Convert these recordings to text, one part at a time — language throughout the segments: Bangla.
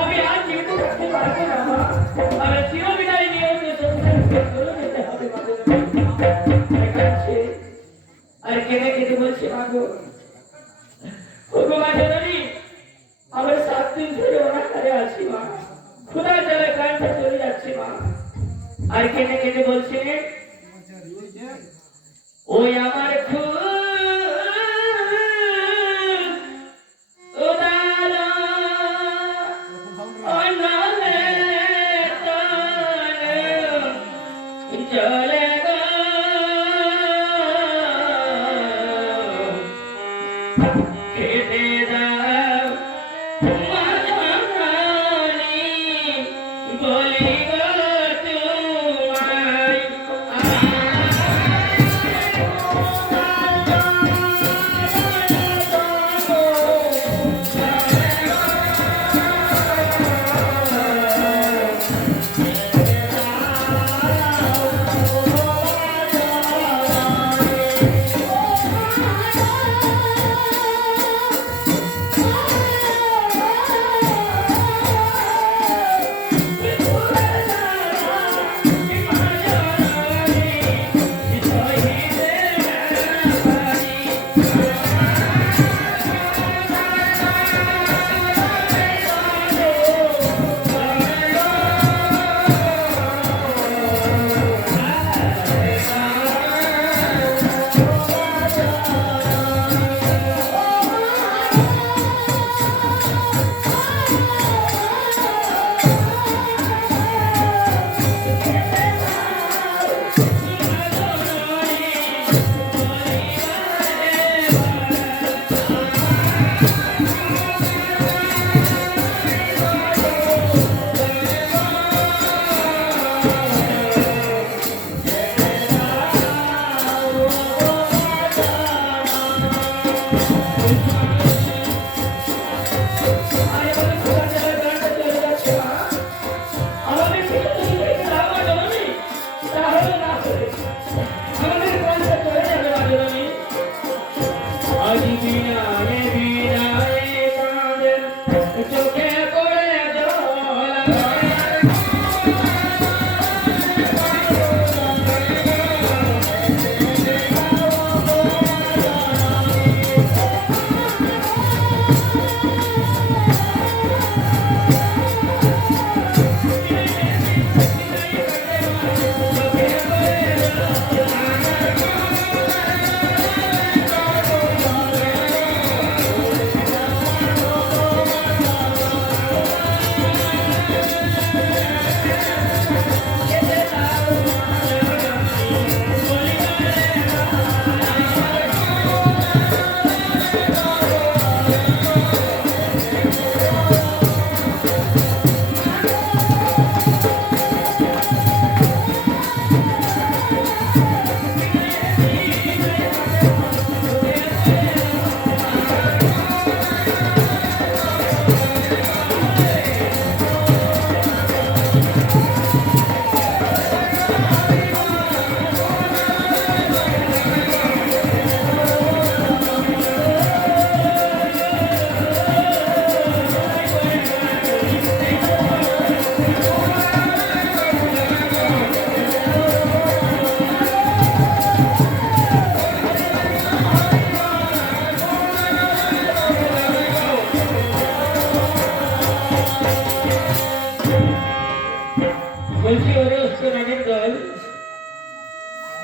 আমি আর কিন্তু থাকতে পারবো না মা। আমার চিরবিদায় নিয়ে চলে যেতে হবে আর কেঁদে কেঁদে বলছে মাগো ওগো মা জননী আমার 7 দিন ধরে অনাহারে আছি মা, ক্ষুধার জ্বালায় প্রাণটা চলে যাচ্ছে মা। আর কেঁদে কেঁদে বলছে ওই আমার ফুল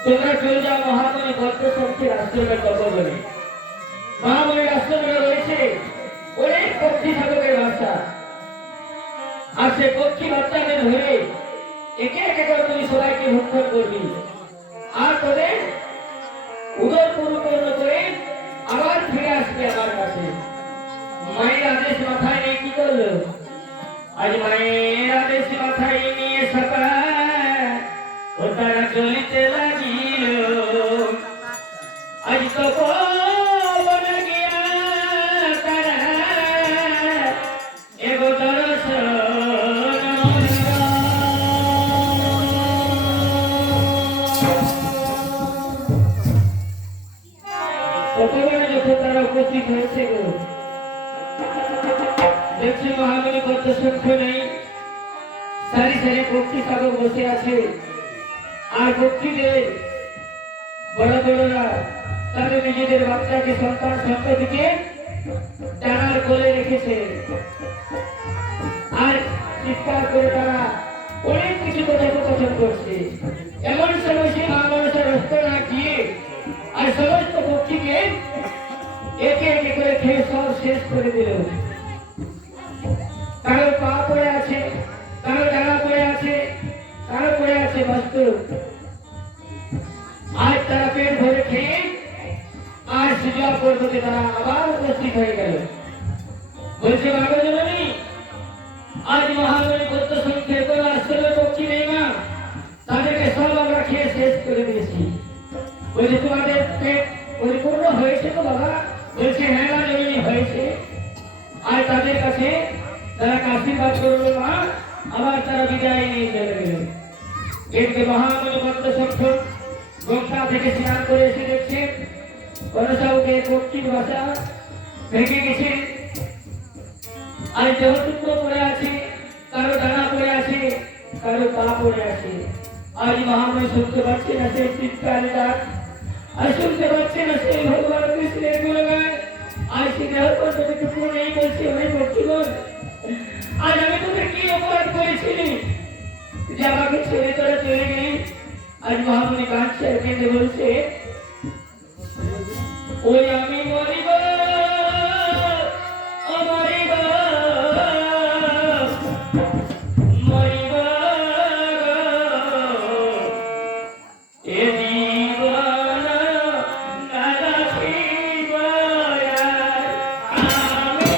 তোমরা চলে যাও মহামণি ভদ্রশক্তির আশ্রমে কর্মবলে। মহামণির আশ্রমে রয়েছে অনেক পক্ষী সাধকের বাচ্চা, আর সে পক্ষী বাচ্চাকে ধরে একে একে করে তুমি সবাইকে ভক্ষণ করবি, আর তোদের উদর পরিপূর্ণ করে আবার ফিরে আসবে আমার কাছে। মায়ের আদেশ মাথায় নিয়ে কি করলো? আজ মায়ের আদেশ মাথায় নিয়ে সকাল ও তারা চলিতে লাগিল। আজ তো পবন গিয়া তারা এগো দর্শন পবনে যখন তারা উপস্থিত হয়েছে গো, যাচ্ছে মহামণি পদ্ম শঙ্খ নেই, সারি সারি পক্ষী শাবক বসে আছে। আর পক্ষীদের বড় বড়রা তাদের নিজেদের বাচ্চাকে সন্তান সন্ততিকে ডানার কোলে রেখেছে। আর চিৎকার করে তারা অনেক কিছু কথোপকথন করছে। এমন সময় সে মা মানুষের রস্তনা গিয়ে আর সমস্ত পক্ষীকে একে একে করে খেয়ে সব শেষ করে দিল। কারো পা পড়ে আছে, কারো ডানা পড়ে আছে, কারো পড়ে আছে বস্তু। আর তারা পেট ভরে খেয়ে আর সুজা পর্বতে তারা আবার উপস্থিত হয়ে গেল। বলছে বাবা জননী, আজ মহামণি পদ্ম শঙ্খের কোনো আশ্রমে পক্ষী নেই মা, তাদেরকে সব আমরা খেয়ে শেষ করে দিয়েছি। বলছে তোমাদের পেট পরিপূর্ণ হয়েছে তো বাবা? বলছে হ্যাঁ মা জননী হয়েছে। আর তাদের কাছে তারা আশীর্বাদ করলো মা, আবার তারা বিদায় নিয়ে চলে গেল। এদিকে মহামণি পদ্ম শঙ্খ গঙ্গা থেকে স্নান করে এসে দেখছে কনসাউকে পক্ষীর বাসা ভেঙে গেছে। আর দেহটুকরো পড়ে আছে, কারো ডানা পড়ে আছে, কারো পা পড়ে আছে। আজ মহামণি শুনতে পাচ্ছে না সেই চিৎকার ডাক, আর শুনতে পাচ্ছে না সেই ভগবান কৃষ্ণের গুণগান। আজ সে দেহটুকু নেই, বলছে অনেক পক্ষীগণ, আজ আমি তোকে কি অপরাধ করেছিলি যে আমাকে ছেড়ে তোরা চলে গেলি? আজ মহামণি কাঁদছে কেঁদে বলছে, ওই আমি মরিব মরিব মরিব এ জীবন না রাখিব আমি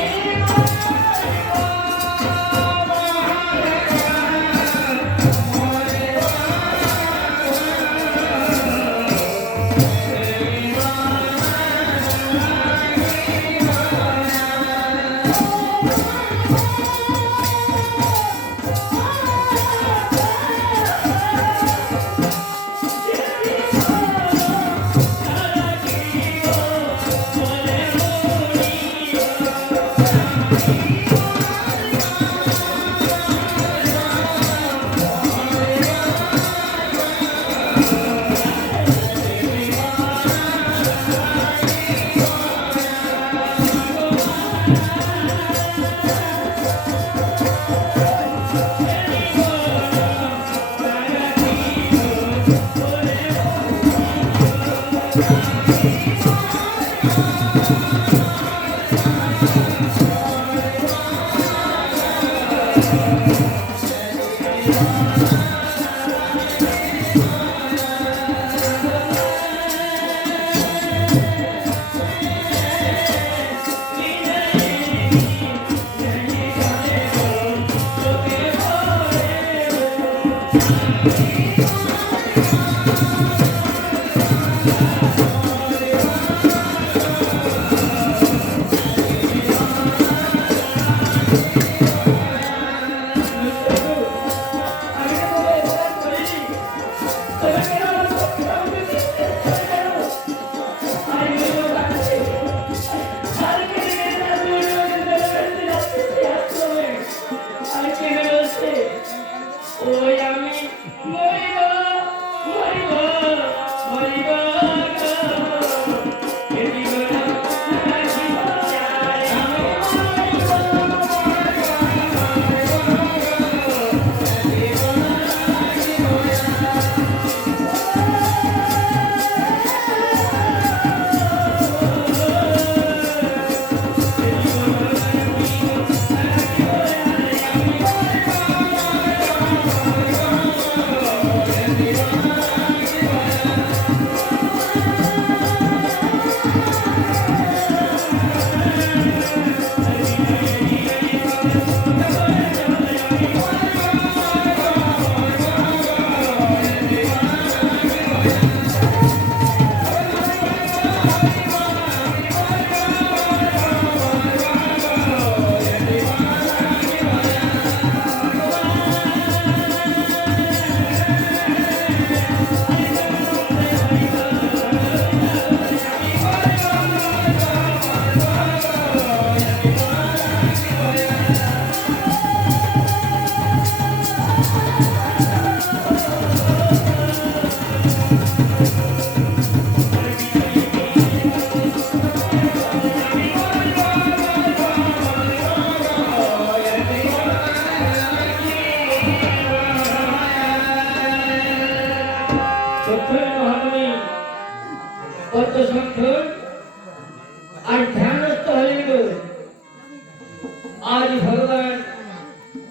আজ ভগবান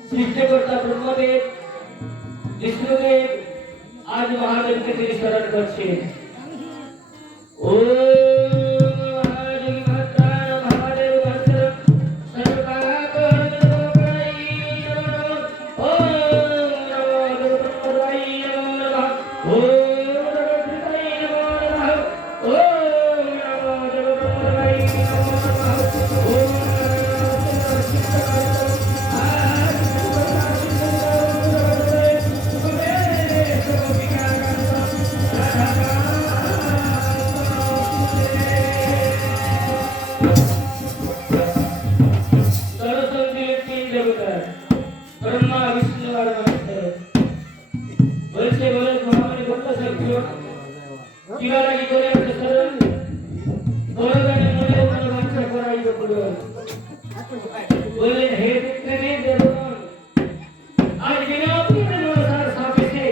সৃষ্টিকর্তা ব্রহ্মদেব বিষ্ণুদেব আজ মহাদেবকে তিনি স্মরণ করছেন। ও ब्रह्मा विष्णु और महेश्वर বলছে বলে মহামণি বলতে সত্য কিভাবে কি করে একটা সরল বড়গানে মনে মনে বাঞ্ছা করাই বলল বললেন হে পুত্রী দেবগণ আজ বিনাপুত্র নরসার সাপেছে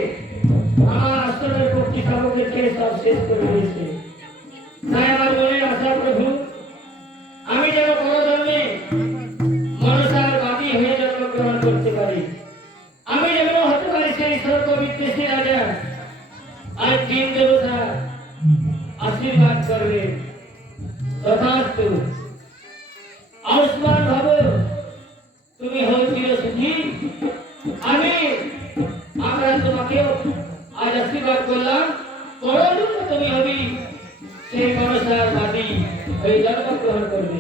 আমার আশ্রমের পক্ষী শাবকের খেয়ে সব শেষ করে দিয়েছে। তাই আমার মনে আশা প্রভু আমি যেন পরজন্মে মনসার বাদী হয়ে জন্মগ্রহণ করতে পারি, আমি যেন হতে পারি সেই স্বর্গবিদ্বেষী রাজা। আজ তিন দেবতা আশীর্বাদ করবেন তথাস্তু। আয়ুষ্মান ভব, তুমি হও চির সুখী। আমরা তোমাকেও আজ আশীর্বাদ করলাম, পরজন্মে তুমি হবি সেই মনসার বাদী হয়ে জন্মগ্রহণ করবে।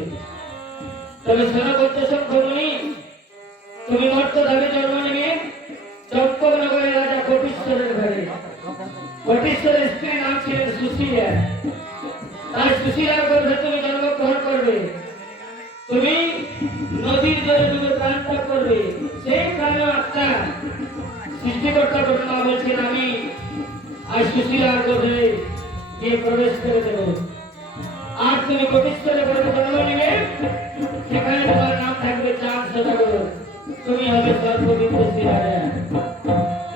তবে সর্বত্র সম্ভবনী তুমি মর্তধামে জন্ম নেবে চম্পকনগরের রাজা কোটিশ্বরের ঘরে। কোটিশ্বরের স্ত্রীর নাম ছিলেন সুশীলা। তার সুশীলার গর্ভে তুমি জন্মগ্রহণ করবে। তুমি নদীর জলে ডুবে প্রাণ ত্যাগ করবে। সেই প্রাণ আত্মা সৃষ্টিকর্তা ব্রহ্মা বলছেন আমি আজ সুশীলার গর্ভে গিয়ে প্রবেশ করে দেব। আর তুমি কোটিশ্বরের গর্ভে জন্ম নেবে, সেখানে তোমার নাম থাকবে চাঁদ সদাগর, তুমি হবে সর্ববিদ্বেষী রাজা।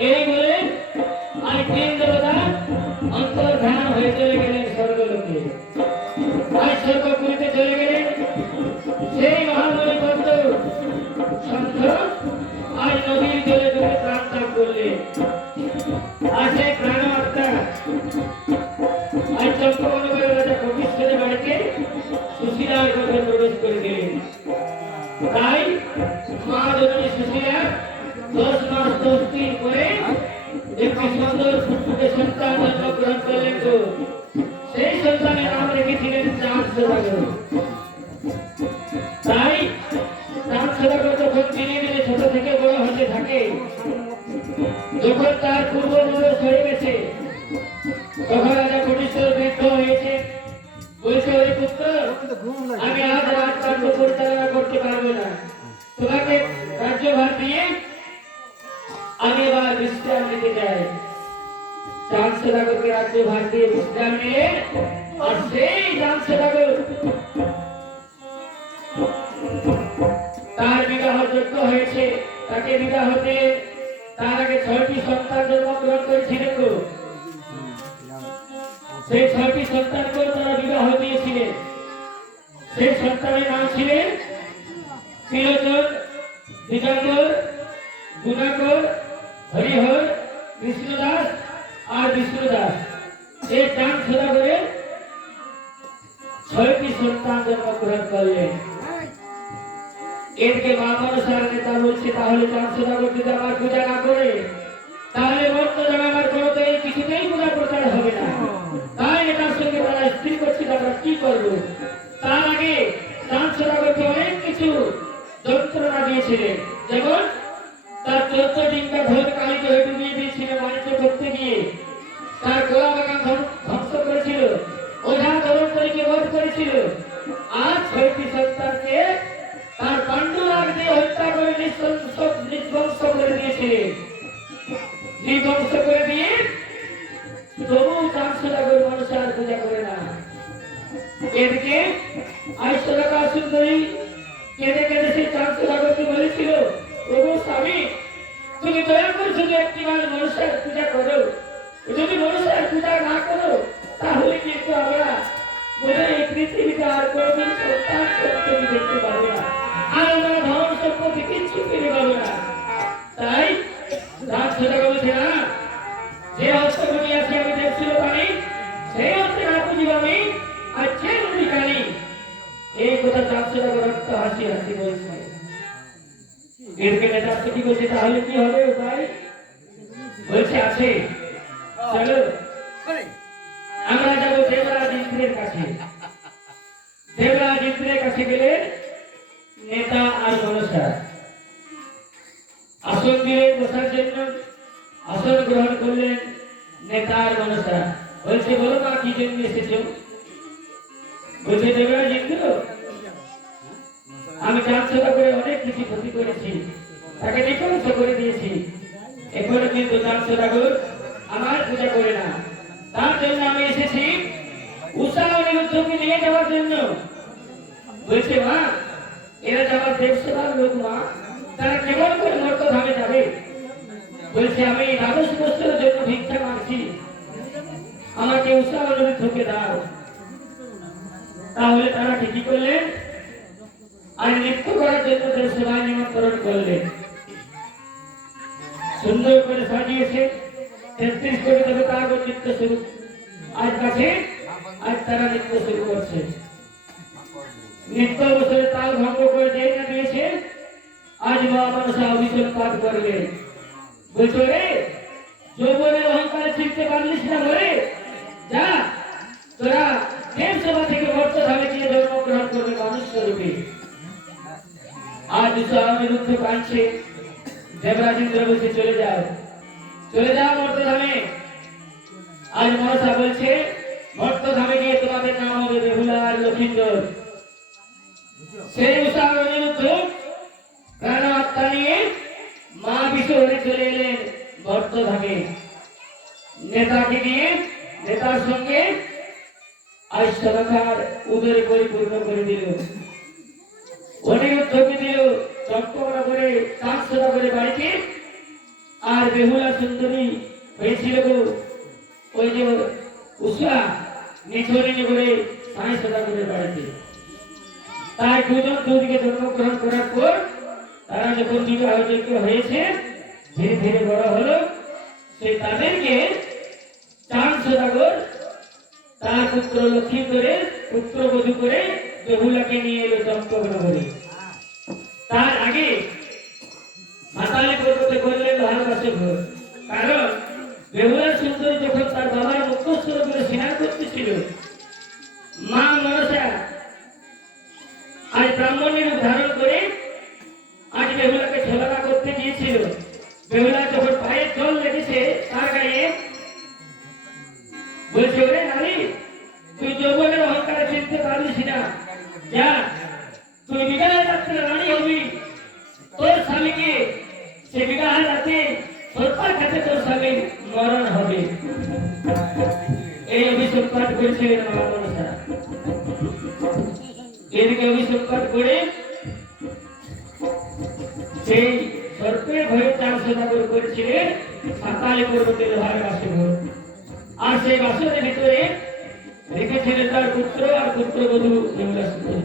এই বলে আজ তিন দেবতা অন্তর্ধান হয়ে চলে গেলেন স্বর্গলোকে। আজ স্বর্গপুরীতে চলে গেলেন সেই মহামণি পদ্ম সন্থ আজ নদীর জলে ডুবে প্রাণ ত্যাগ করলেন। আর সেই প্রাণ আত্মা আজ চম্পকনগরের রাজা কোটিশ্বরের বাড়িতে সুশীলার গর্ভে প্রবেশ করে দিলেন। তাই মা জননী সুশীলা 10 মাস 10 দিন করে একটি সুন্দর ফুটফুটে সন্তান জন্মগ্রহণ করলেন। তো সেই সন্তানের নাম রেখেছিলেন চাঁদ সদাগর। তাই চাঁদ সদাগর যখন ধীরে ধীরে ছোট থেকে বড় হতে থাকে, যখন তার পূর্ব বয়স হয়ে গেছে, তখন রাজা কোটিশ্বর বৃদ্ধ হয়েছে। বলছে ওরে পুত্র, আমি আজ রাজকার্য পরিচালনা করতে পারবো না, তোমাকে রাজ্যভার দিয়ে আমি এবার বিশ্রাম নিতে চাই। চাঁদ সদাগরকে রাজ্যভার দিয়ে বিশ্রাম নিয়ে আর সেই চাঁদ সদাগর তার বিবাহ যোগ্য হয়েছে। তাকে বিবাহ হতে তার আগে 6টি সন্তান জন্মগ্রহণ করেছিলেন। সেই 6টি সন্তানকে তারা বিবাহ দিয়েছিলেন। সেই সন্তানের নাম ছিলেন ত্রিলোচন, দিগম্বর, গুণাকর, হরিহর, কৃষ্ণদাস আর বিষ্ণুদাস। এই চাঁদ সদাগরের 6টি সন্তান জন্মগ্রহণ করলেন। এদিকে মা মনসার নেতা বলছে তাহলে চাঁদ সদাগর যদি আমার পূজা না করে, তাহলে মর্তধামে আমার কোনোতেই কিছুতেই পূজা প্রচার হবে না। তাই এটার সঙ্গে তারা স্থির করছে আমরা কি করবো। তার আগে চাঁদ সদাগরকে অনেক কিছু যন্ত্রণা দিয়েছিলেন, যেমন তার 14 ডিঙ্গা ধরে কালিতে হয়ে ডুবিয়ে দিয়েছিলেন বাণিজ্য করতে গিয়ে, তার গোলা বাগান ধ্বংস করেছিল, ওঝা ধরন্তরীকে বধ করেছিল। আর 6টি সন্তানকে তার পাণ্ডুরাগ দিয়ে হত্যা করে নির্বংশ করে দিয়েছিলেন। নির্বংশ করে দিয়ে তবু চাঁদ সদাগর মনসার পূজা করে না। এদিকে আইশ্বরকা সুন্দরী কেঁদে কেঁদে সেই চাঁদ সদাগরকে বলেছিল, প্রভু স্বামী, তুমি দয়া করে শুধু একটিবার মনসার পূজা করো। যদি মনসার পূজা না করো, তাহলে কিন্তু আমরা বোধহয় এই পৃথিবীতে আর কোনোদিন সন্তান সন্ততি দেখতে পাবো না। আর আমরা ধন হাসি বলছে। এরকে নেতা কি বলছে, তাহলে কি হবে ভাই? বলছে আছে, চলো আমরা যাবো দেবরাজ ইন্দ্রের কাছে। দেবরাজ ইন্দ্রের কাছে গেলে নেতা আর মনসা আসন দিলেন বসার জন্য, আসন গ্রহণ করলেন নেতা আর মনসা। বলছে বলো মা কি জন্য এসেছো? বলছে দেবরাজ ইন্দ্র, আমি চাঁদসেবা করে অনেক কিছু ক্ষতি করেছি, তাকে নিকংস করে দিয়েছি। এখনো কিন্তু চাঁদসেবাগুর আমার পূজা করে না, তার জন্য আমি এসেছি উষা অনিরুদ্ধকে নিয়ে যাওয়ার জন্য। বলছে মা, এরা যাওয়ার দেবসেবার লোক মা, তারা কেমন করে মর্তধামে যাবে? বলছে আমি দ্বাদশ বছরের জন্য ভিক্ষা মাগছি, আমাকে উষা অনিরুদ্ধকে দাও। তাহলে তারা ঠিকই করলেন আর নৃত্য করার জন্য দেবসেবায় নিমন্ত্রণ করলেন। সুন্দর করে সাজিয়েছে 33 কোটি দেবতা আগর নৃত্য শুরু আজ কাছে, আজ তারা নৃত্য শুরু করছে। নৃত্য অবসরে তাল ভঙ্গ করে দিয়ে না দিয়েছে, আজ মা মনসা অভিষেক পাঠ করলেন। বলছো রে, যৌবনের অহংকারে চিনতে পারলিস না বলে যা, তোরা দেবসভা থেকে মর্তধামে গিয়ে জন্মগ্রহণ করবে মানুষ স্বরূপে। আজ উষা অনিরুদ্ধ কাঁদছে, দেবরাজ ইন্দ্র বলছে চলে যাও, চলে যাও মর্তধামে। আজ মনসা বলছে মর্তধামে গিয়ে তোমাদের নাম হবে বেহুলা আর লক্ষিন্দর। সেই উষা অনিরুদ্ধ প্রাণ আত্মা নিয়ে মা বিশ্বরে চলে এলেন মর্তধামে। নেতাকে নিয়ে, নেতার সঙ্গে আজ সরকার উদরে পরিপূর্ণ করে দিল। অনিরুদ্ধকে দিল চক্করা করে, চাঁদসেবা করে বাড়িতে। আর বেহুলা সুন্দরী হয়েছিল ওই যে উষা নিছড়িনি করে সাঁইসেবা করে বাড়িতে। তাই দুজন দুদিকে জন্মগ্রহণ করার পর তারা যখন বিবাহযোগ্য হয়েছে, ধীরে ধীরে বড় হলো, সে তাদেরকে চাঁদ সদাগর তার পুত্র লক্ষ্মী করে পুত্রবধূ করে বেহুলাকে নিয়ে এলো চন্দ্রগ্রহণে। তার আগে পাতালে পর্বতে করলেন ভালোবাসে ঘর, কারণ বেহুলা সুন্দরী যখন তার বাবার মুখস্থ করে স্নান করতেছিল, মা মনসা আজ ব্রাহ্মণের রূপ ধারণ করে আজ বেহুলাকে ছলনা করতে গিয়েছিল। বেহুলা যখন পায়ে জল লেগেছে তার গায়ে, বলছে ওরে নারী, তুই যৌবনের অহংকারে চিনতে পারলিস না, যা তুই বিবাহ রাত্রে রানী হবি। তোর স্বামীকে সে বিবাহ রাতে সরকার কাছে তোর স্বামীর মরণ হবে। এই অভিযোগ পাঠ করেছিলেন মা মনসা। এদিকে অভিযোগ পাঠ করে সেই সর্পের ভয়ে চার সদাগর করেছিলেন সাতালে পর্বতে লোহার বাসে ঘর। আর সেই বাসনের ভিতরে রেখেছিলেন তার পুত্র আর পুত্রবধূ বেহুলা সুন্দরী।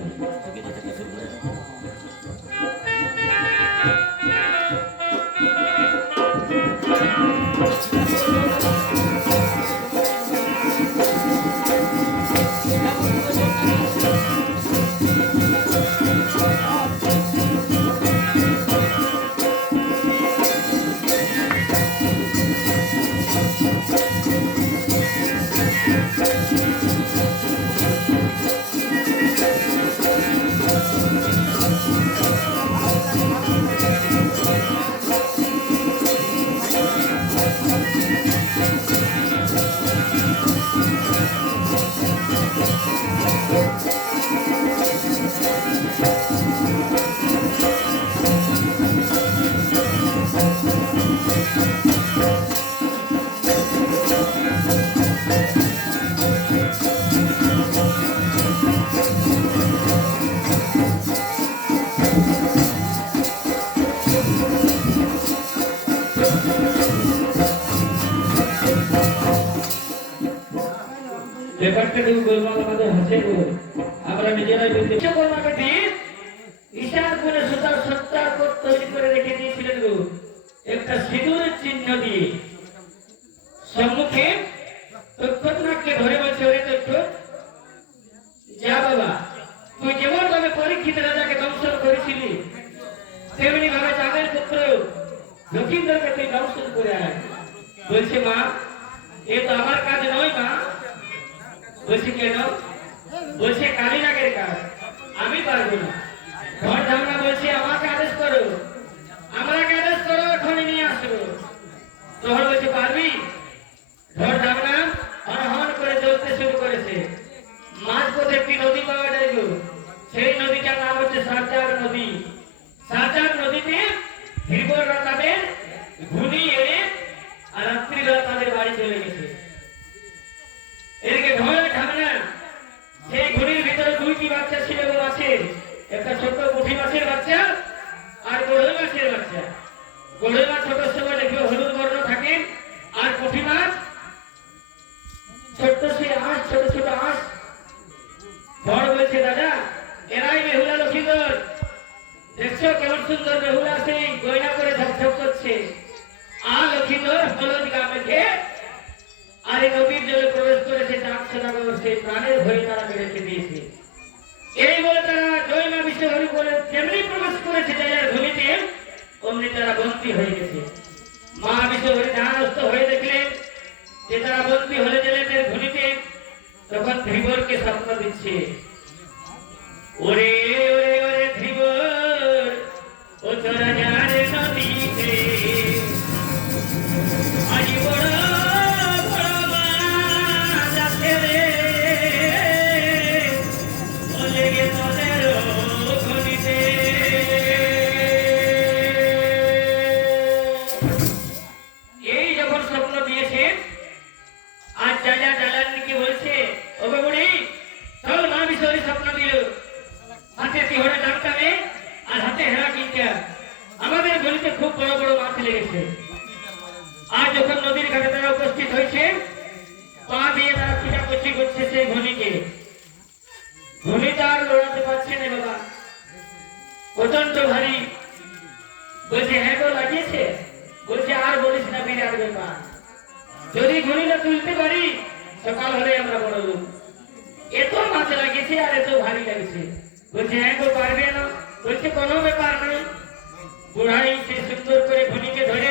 ব্যাপারটা কেউ গোলমাল আমাদের হাসে গো, আমরা নিজেরাই বলতে কর্মাকে ঈশান কোণে সুতার সত্তার পর তৈরি করে রেখে দিয়েছিলেন গো, একটা সিঁদুরের চিহ্ন দিয়ে। সম্মুখে তক্ষকনাথকে ধরে বলছে, ওরে তক্ষক, যা বাবা, তুই যেমন ভাবে পরীক্ষিত রাজাকে দংশন করেছিলি পুত্র লক্ষিন্দরকে তুই দর্শন করে আয়। বলছে মা, এ তো আমার কাজ নয় মা। বলছে কেন? বলছে কালীনাগের কাজ, আমি পারবো না। ঘর ধামনা বলছে আমাকে আদেশ করো, আমাকে আদেশ করো, এখনই নিয়ে আসবো। তখন বলছে পারবি? ঘর ধামনা হন করে চলতে শুরু করেছে। মাঝপথে একটি নদী পাওয়া যায় গো, সেই নদীটার নাম হচ্ছে সারচার নদী। সারচার নদীতে ধীবররা তাদের ঘুনি এড়ে আর রাত্রিবেলা তাদের বাড়ি চলে গেছে। এদিকে ঘরে ঢাকনা, সেই ঘুড়ির ভিতরে দুইটি বাচ্চা ছিল গো মাছের, একটা ছোট পুঁটি মাছের বাচ্চা আর গড়ই মাছের বাচ্চা। গড়ই মাছ ছোট সময় দেখবে হলুদ বর্ণ থাকে, আর পুঁটি মাছ ছোট্ট সে আঁশ, ছোট ছোট আঁশ। বড় বলছে দাদা, এরাই বেহুলা লক্ষিন্দর, দেখছো কেমন সুন্দর বেহুলা, সেই গয়না করে ঝকঝক করছে। আর লক্ষিন্দর হলুদ গা মেখে আর এই নদীর জলে প্রবেশ করেছে, সেই প্রাণের ভয়ে তারা বেড়েছে দিয়েছে। এই বলে তারা জয় মা বিশ্বহরি করে যেমনি প্রবেশ করেছে জয়ের ভূমিতে, অমনি তারা বন্দী হয়ে গেছে। মা বিশ্বহরি ধ্যানস্থ হয়ে দেখলেন যে তারা বন্দী হলে জেলেদের ভূমিতে, তখন ধীবরকে স্বপ্ন দিচ্ছে, ওরে ওরে ওরে ধীবর, ও তোরা যারে নদীতে আজ বড় আমাদের গলিতে খুব বড় বড় মাছ লেগেছে। আর যখন নদীর ঘাটে তারা উপস্থিত হয়েছে, পা দিয়ে তারা ছিটাকছি করছে সেই ঘনিকে। ঘনি তার লড়াতে পারছে না বাবা, প্রচন্ড ভারী। বলছে হ্যাঁ গো লাগিয়েছে। বলছে আর বলিস না বিরাট ব্যাপার, যদি ঘনিটা তুলতে পারি সকাল হলে আমরা বড় লোক। এত মাছ লাগিয়েছে আর এত ভারী লাগছে। বলছে হ্যাঁ গো পারবে না। বলছে কোনো ব্যাপার নেই। বুড়াই সে সুন্দর করে ঘনিকে ধরে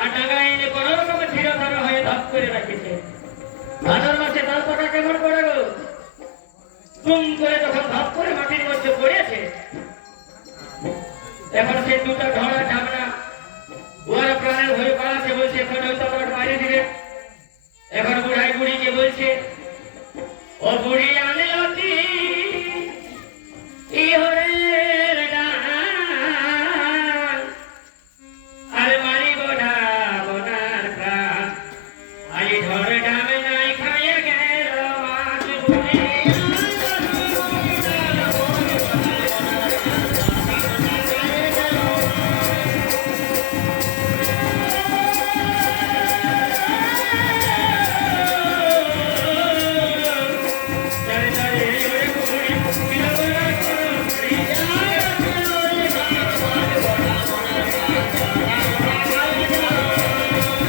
আর ডাঙায় এনে কোনো রকমের ধীরে ধরা হয়ে ধপ করে রাখেছে। ভাদর মাসে তাল পাকা কেমন করে গো, তুম করে যখন ধপ করে মাটির মধ্যে পড়েছে, এখন সে দুটা ঢড়